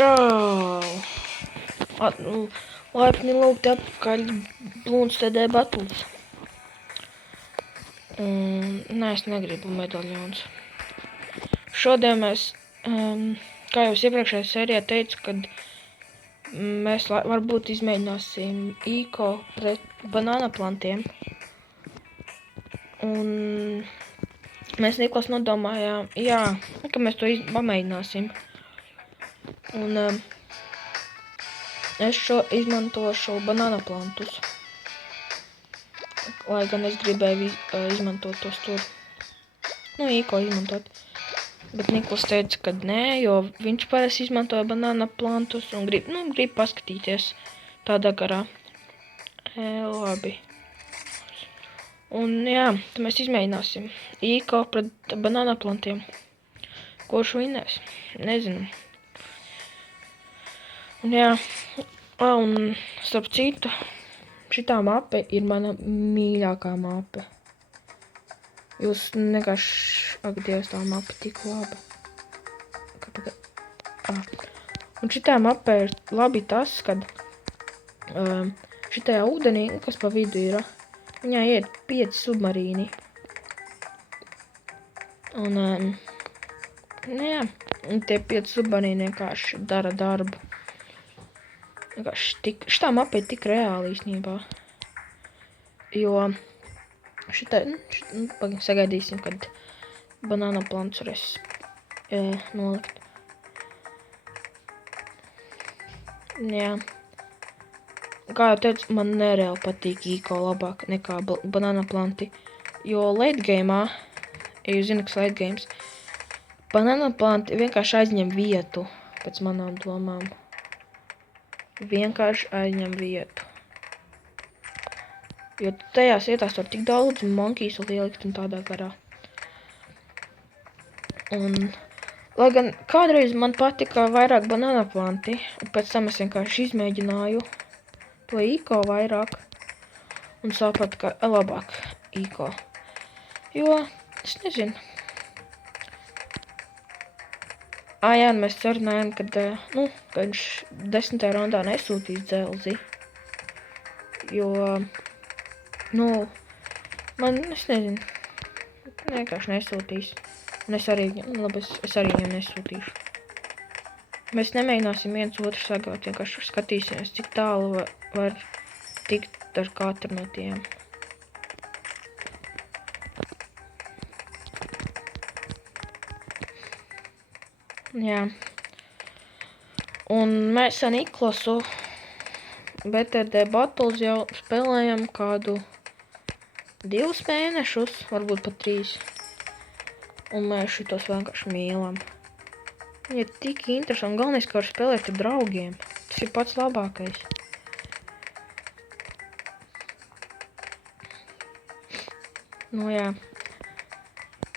Čau! Laipni lūgti atpakaļ Bloons TD Battles. Nē, es negribu medaļons. Šodien mēs, kā jau iepriekšējā sērijā teicu, kad mēs varbūt izmēģināsim IKO pret banāna plantiem. Un mēs Niklas nodomājām, ka mēs to pamēģināsim. Un es izmantošu banāna plantus. Lai gan es gribēju izmantot tos tur. IKO izmantot. Bet Niklas teica, ka nē, jo viņš parasti izmantoja banāna plantus un grib paskatīties tādā garā. Labi. Un tad mēs izmēģināsim IKO pret banāna plantiem. Kurš vinnēs? Nezinu. Un starp citu, šitā mape ir mana mīļākā mape. Jūs vienkārši, ak Dievs, tā mape tik laba. Un šitā mape ir labi tas, kad šitajā ūdenī, kas pa vidu ir, viņā iet 5 submarīni. Un tie 5 submarīni vienkārši dara darbu. Šitā mape ir tik reāli īstenībā. Jo sagaidīsim, kad banāna plants varēs nolikt. Kā jau teicu, man nereāli patīk IKO labāk nekā banāna planti. Jo late game'ā, ja jūs zināt, kas late games, banāna planti vienkārši aizņem vietu, pēc manām domām. Vienkārši aizņem vietu. Jo tajās vietās var tik daudz monkeysu ielikt un tādā garā. Un, lai gan kādreiz man patika vairāk banāna planti, un pēc tam es vienkārši izmēģināju to IKO vairāk. Un sapratu, ka labāk IKO. Jo, es nezinu. Mēs cerunājam, kad viņš 10. raundā nesūtīs dzelzi. Jo, es nezinu, vienkārši nesūtīs. Un es arī viņam nesūtīšu. Mēs nemēģināsim viens otru sagāt, vienkārši skatīsimies, cik tālu var tikt ar katru no tiem. Un mēs ar Niklasu BTD Battles jau spēlējam kādu 2 mēnešus, varbūt pat 3. Un mēs šitos vienkārši mīlam. Viņi ir tik interesanti, galvenais, ka var spēlēt ar draugiem. Tas ir pats labākais.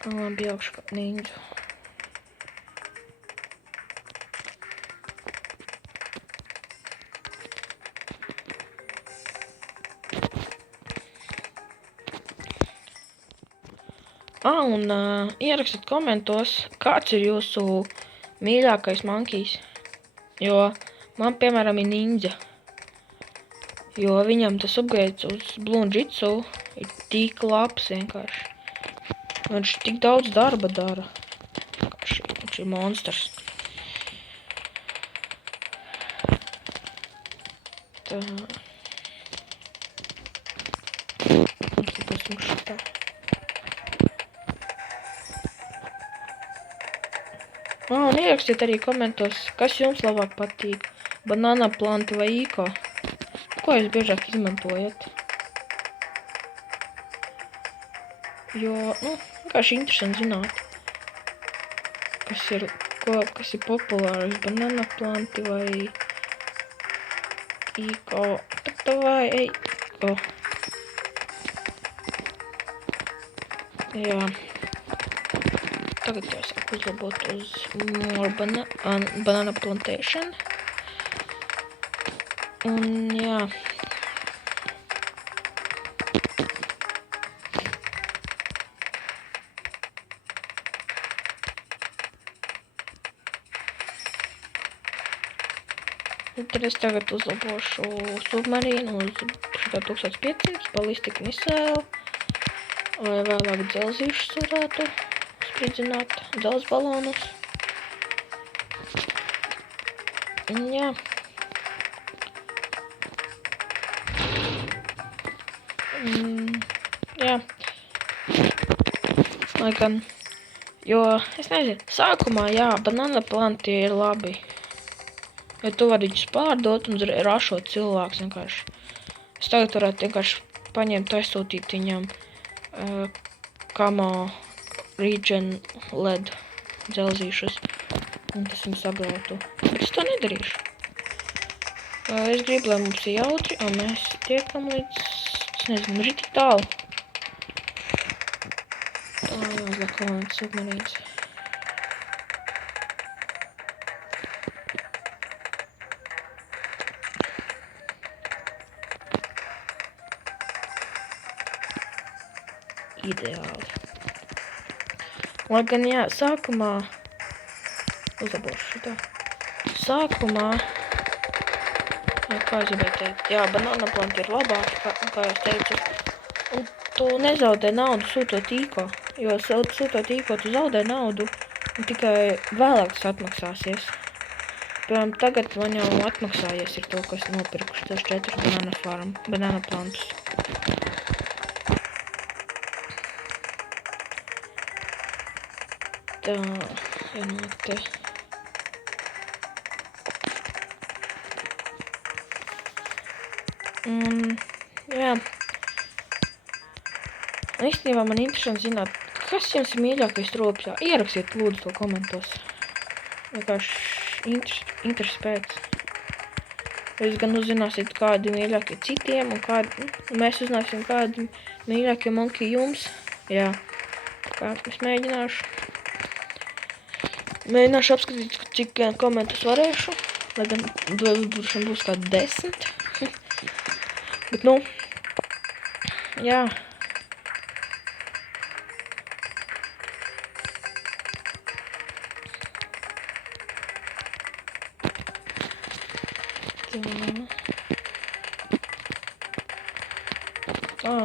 Labi, augšu kā ninja. Un ierakstiet komentos, kāds ir jūsu mīļākais monkeys. Jo man, piemēram, ir ninja. Jo viņam tas upgrades uz Bloons Jitsu ir tik labs vienkārši. Viņš tik daudz darba dara. Viņš ir monsters. Un ierakstiet arī komentos, kas jums labāk patīk. Banāna planti vai IKO. Ko jūs biežāk izmantojat? Jo, vienkārši interesanti zināt. Kas ir populārs, banāna planti vai IKO. Vai IKO. Tagad jau sāku uzlabot uz more banana plantation. Un Un tad es tagad uzlabošu submarīnu uz šitā 1500 balistika misēlu, lai vēlāk dzelzīšus varētu spridzināt, dzels balonus. Un jā. Jā. Lai gan, jo, es nezinu, sākumā, jā, banana planti ir labi. Jo tu vari viņus pārdot un rašot cilvēks vienkārši. Es tagad varētu vienkārši paņemt, aizsūtīt viņam Camo Regen LED dzelzīšus. Un tas viņu sagrautu. Bet es to nedarīšu. Es gribu, lai mums ir jautri, un mēs tiekam līdz, es nezinu, ritīgi tālu. Jāuzliek kaut kāds submarīns. Ideāli. Lai gan, jā, sākumā uzlabošu šitā. Sākumā, kā es gribēju teikt, jā, banana planti ir labāki, kā es teicu. Un tu nezaudē naudu sūtot īko, jo sūtot īko tu zaudē naudu un tikai vēlāk tas atmaksāsies. Piemēram, tagad man jau atmaksājies ir to, kas nopirkuši tos 4 banana plantus. Tā, ienāk te. Jā. Īstenībā man interesanti zināt, kas jums ir mīļākais tropjā. Ierakstiet lūdzu to komentos. Vienkārši interesi pēc. Jūs gan uzzināsiet, kādi mīļākie citiem un kādi, mēs uzzināsim, kādi mīļākie monkey jums. Jā. Kā es mēģināšu. Mēģināšu apskatīt, cik komentus varēšu. Lai gan būs kādi 10. Bet, nu, jā.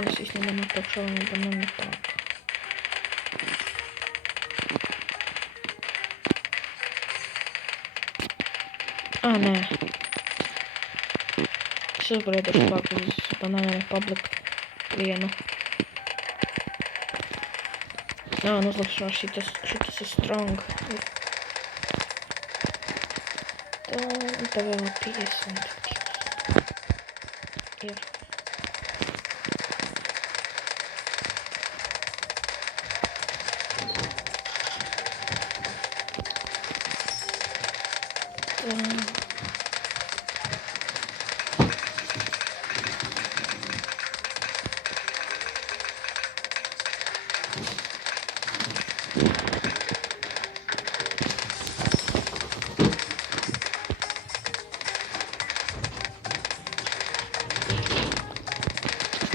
Es īstenībā nepakšu vēl banana plantu. Nē. Es uzvarēšu klāt uz Banana Republic vienu. Un uzlapšanās šitas ir strong. Tā, un tā vēl 50. Ir.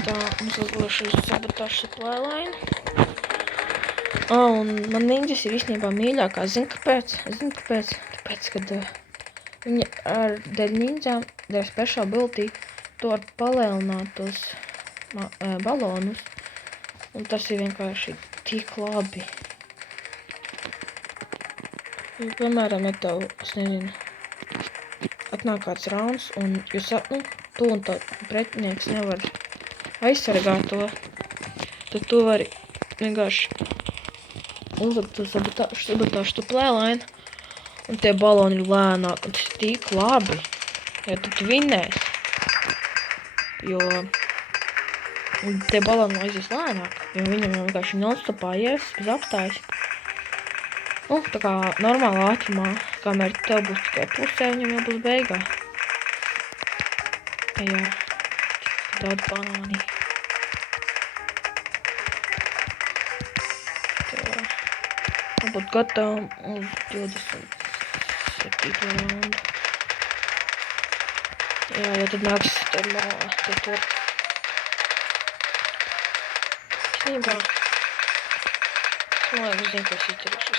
Tā, mums uzlūšu sabotāšu supply line. Un man ninjas ir īstenībā mīļākā. Zini, kāpēc? Tāpēc, kad viņa ar dēļ ninjām, dēļ special ability, to var palielināt tos balonus. Un tas ir vienkārši tik labi. Jo, piemēram, ja tev, es nezinu, atnāk kāds rauns, un jūs, tu un tā pretinieks nevar aizsargāt to, tad tu vari vienkārši uzlikt to sabotāšu supply line, un tie baloni ir lēnāk, un tas ir tik labi, ja tu vinnēsi, jo tie baloni aizies lēnāk, jo viņam jau vienkārši non-stopā ies bez apstājas. Tā kā normālā ātrumā, kamēr tev būs tikai pusē, viņam jau būs beigā. Jā, daudz banāni. Būt gatavam uz 27. raundu. Jā, jo tad nāks tie tur. Īstenībā, es zinu, ko es izdarīšu.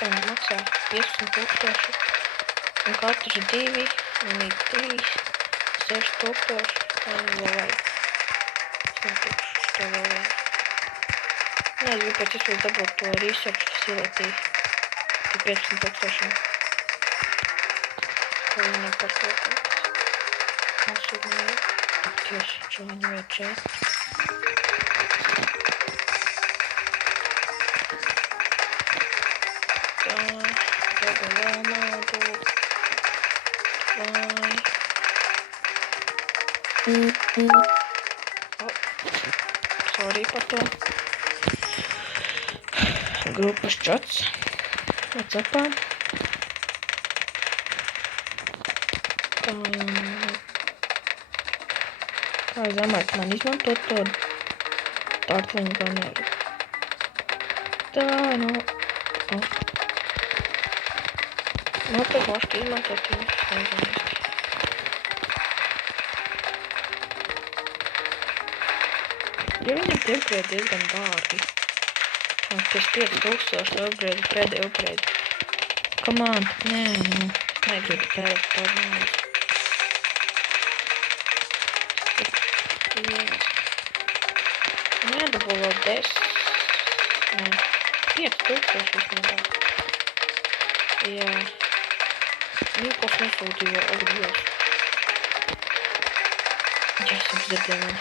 Cik maksā 15 000. Un katrs 2, manī 3, 6000, un vēl vajag. Es netikšu šo vēl vajag. Nezinu, pēc es dabūt to research facility. Tie 15,000. Ko viņi nav par to kaut. Nosūdnēju. Tak tieši, čo viņi vajag 4. Tā, vēl naudu. Vai. Sorry par to. Grupas čats. Whatsappā. Tā jau nav. Kā zemāk man izmantot to tārtliņu kā nevar. Tā nav. Tad moški izmantot viņu. Nezinu īsti. Ja viņi upgrade diezgan dārgi. Tas 5000 upgrade, pēdējo upgrade. Come on, nē, nu, es negribu tērēt tādu naudu. Nedabū vēl 10. Nē, 5000 vismībā. Jā. Nikos nesūtīja, ak, Dievs. Jā, es jums dzirdēju mani.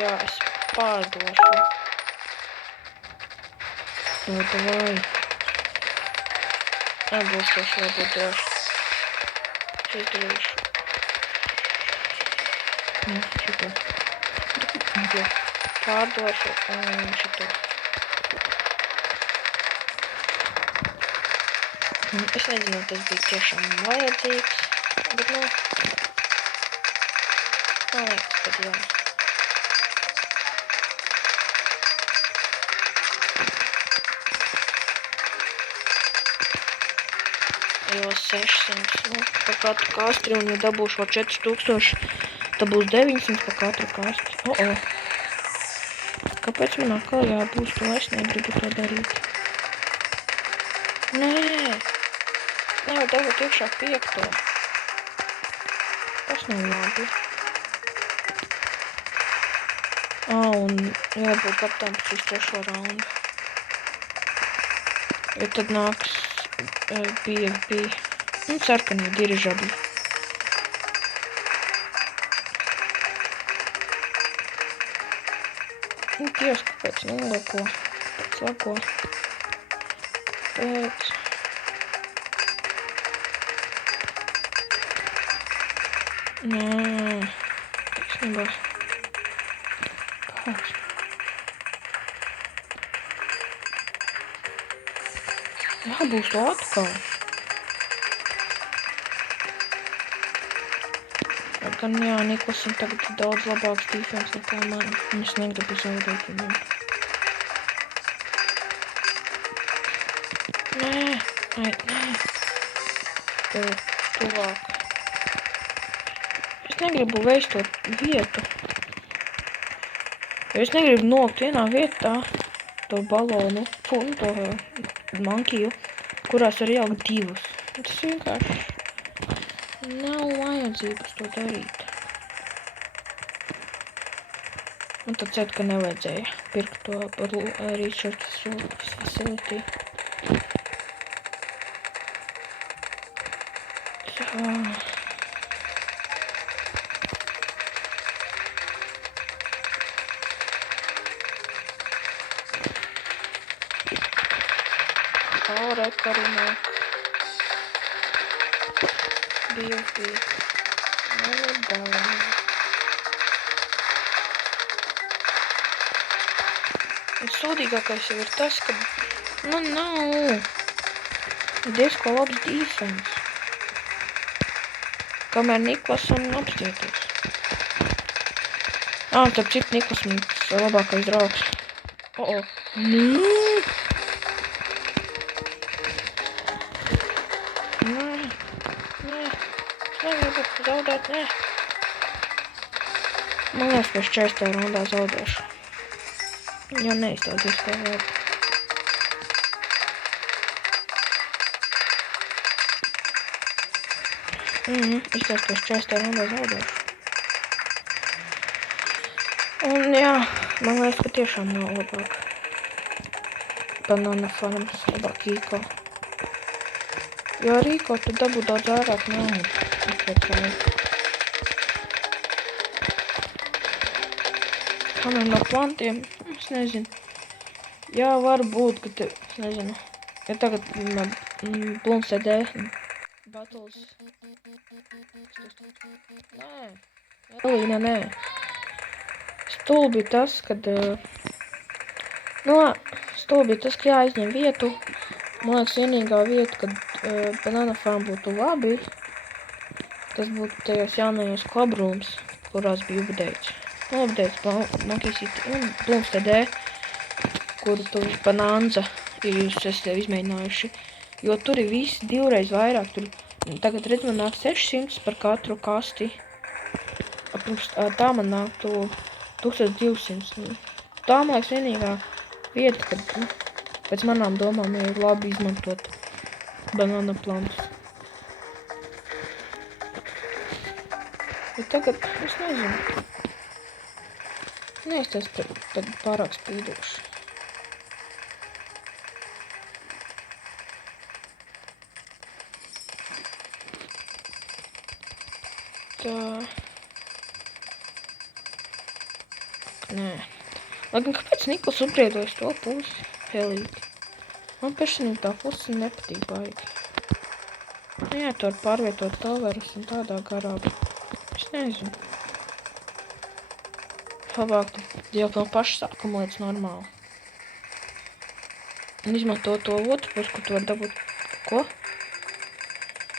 Jā, es pārdošu. Davai. Atbalstoši varbūt droši. Es izdarīšu. Šito. Pārdošu un šito. Es nezinu, tas bija tiešām vajadzīgs, bet nu, man liekas, kad jā. Jo 600, nu, par katru kastri, un ja dabūšu vēl 4000, tad būs 900 par katru kastri. Kāpēc man atkal jābūs to? Es negribu to darīt. Nē! Nevar dabūt iekšā 5. Tas nav labi. Un jābūt gatavs uz 3. raundu. Jo tad nāks BFB. Un sarkanie dirižabļi. Dievs, kāpēc nelako? Pēc lako. Pēc. Nē, taisnībā. Kāds? Jābūs to atkal. Gan jā, Niklasim tagad ir daudz labāks defense nekā man. Un es negribu zaudēt viņam. Nē, tuvāk. Es negribu veistot vietu. Es negribu nolikt vienā vietā to balonu, to mankiju, kurās var ielikt 2. Tas vienkārši nav vajadzības to darīt. Un tad cet, ka nevajadzēja pirkt to research facility. Rekarunāk. BFB. Un sūdīgākais jau ir tas, ka man nav diezko labs defense. Kamēr Niklasam apstieties. Tāp citu Niklas mums labākais draugs. Zaudēt, nē. Man liekas, ka es 40. raundā zaudēšu. Jo neizstāties kā vēl. Izskatās, ka es čestē rundā zaudēšu. Un jā, man liekas, ka tiešām nav labāk. Banana farms, labāk Īko. Jo ar Īko tu dabū daudz vairāk naudu. Kamēr no plantiem, es nezinu. Jā, var būt, ka te, es nezinu. Ja tagad Blooms CD battles. Nē. Elīna, nē. Stulbi tas, kad... stulbi tas, ka jāizņem vietu. Man liekas, vienīgā vieta, kad Banana Farm būtu labi, tas būtu tajos jaunajos clubrooms, kurās bija updates. Updates, Monkey City un Blooms CD, kuru tu Bananza, ja jūs esat izmēģinājuši. Jo tur ir visi divreiz vairāk. Tur tagad redz man nāk 600 par katru kasti. Tā man nāktu 1200. Tā man liekas vienīgā vieta, kad pēc manām domām ir labi izmantot banana plantus. Bet tagad es nezinu. Nē, es tas tad pārāk spīdoši. Tā. Nē. Lai gan kāpēc Nikls upgrēdojas to pusi? Helīti. Man personīgi tā pusi nepatīk baigi. Jā, tu var pārvietot toverus un tādā garā. Es nezinu. Labāk jau no paša sākuma lietas normāli. Un izmanto to otru pusi, kur tu var dabūt. Ko?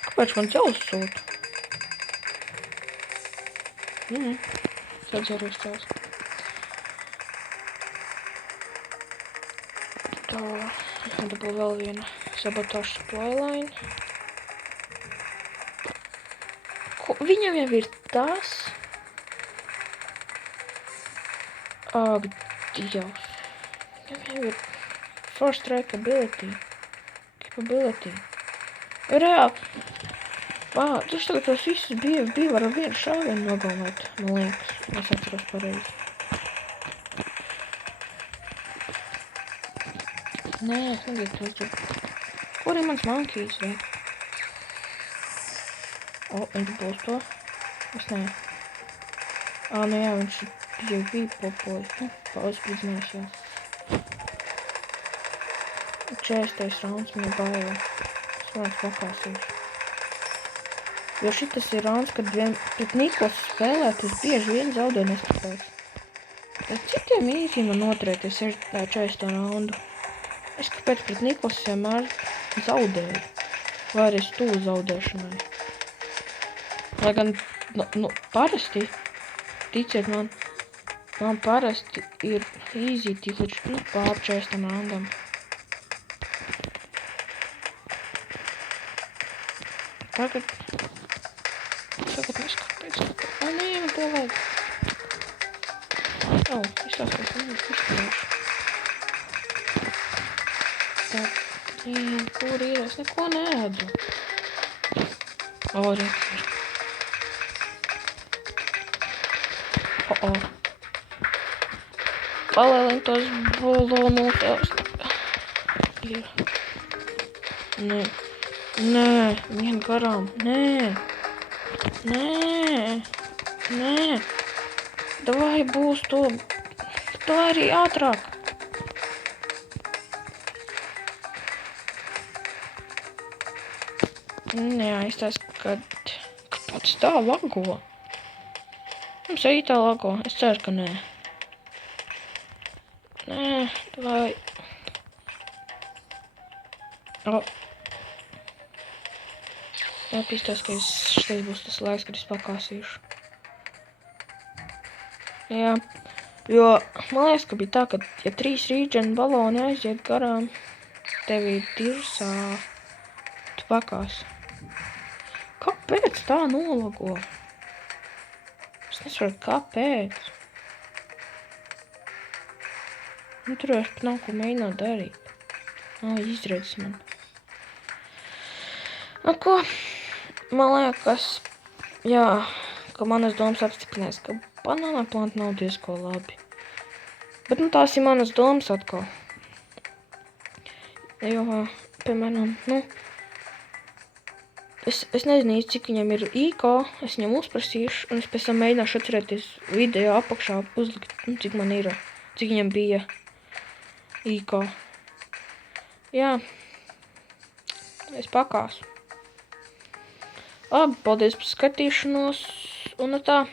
Kāpēc man dzelzs sūta? Sadzēries tās. Tā, dabū vēl viena sabotāžu supply line. Viņam jau ir tas. Ak, Dievs. Viņam jau ir first strike ability. Capability. Reāli. Taču tagad tos visus bija var ar vienu šāvienu nogalnāt, man liekas. Es atceros pareizi. Nē, es negribu tos tur. Kur ir mans monkeys, vai? Viņš būs to? Es nē. Nu jā, viņš jau bija popojas. Pauzpridzinājās, jā. 40. rauns man baila. Es varētu pakāsīšu. Jo šitas ir rauns, kad pret Niklas spēlēt, es bieži vien zaudēju neskapēc. Citiem īsi man noturēties 40. raundu. Es kāpēc pret Niklas vienmēr zaudēju. Vai arī stūlu zaudēšanai. Lai gan, parasti, ticiet man parasti ir easy tik līdz, pār 40 raundam. Tagad neskapēc. Nē, man to vajag. Izstāstās, ka man izstāšu. Tā, kur ir? Es neko neēdu. Redz ir. Palielin tos balonus. Ir. Nē, vien garām. Nē. Davai būs to. To arī ātrāk. Neaizstās, kāpēc tā lago. Mums arī tā lago. Es ceru, ka nē. Nē, davai. Jāpīstās, ka šis būs tas laiks, kad es pakāsīšu. Jā, jo man liekas, ka bija tā, ka ja 3 region baloni aiziet garām, tev ir dirsā, tu pakās. Kāpēc tā nolago? Es nesaprotu, kāpēc. Tur vairs pat nav ko mēģināt darīt. Izredz man. Ko? Man liekas, jā, ka manas domas apstiprinās, ka banāna planta nav diezko labi. Bet, nu, tās ir manas domas atkal. Jo, piemēram, nu, es nezinu īsti, cik viņam ir IQ, es viņam uzprasīšu, un es pēc tam mēģināšu atcerēties video apakšā uzlikt, nu, cik man ir, cik viņam bija IQ. Jā, es pakāsu. Labi, paldies par skatīšanos, un tā.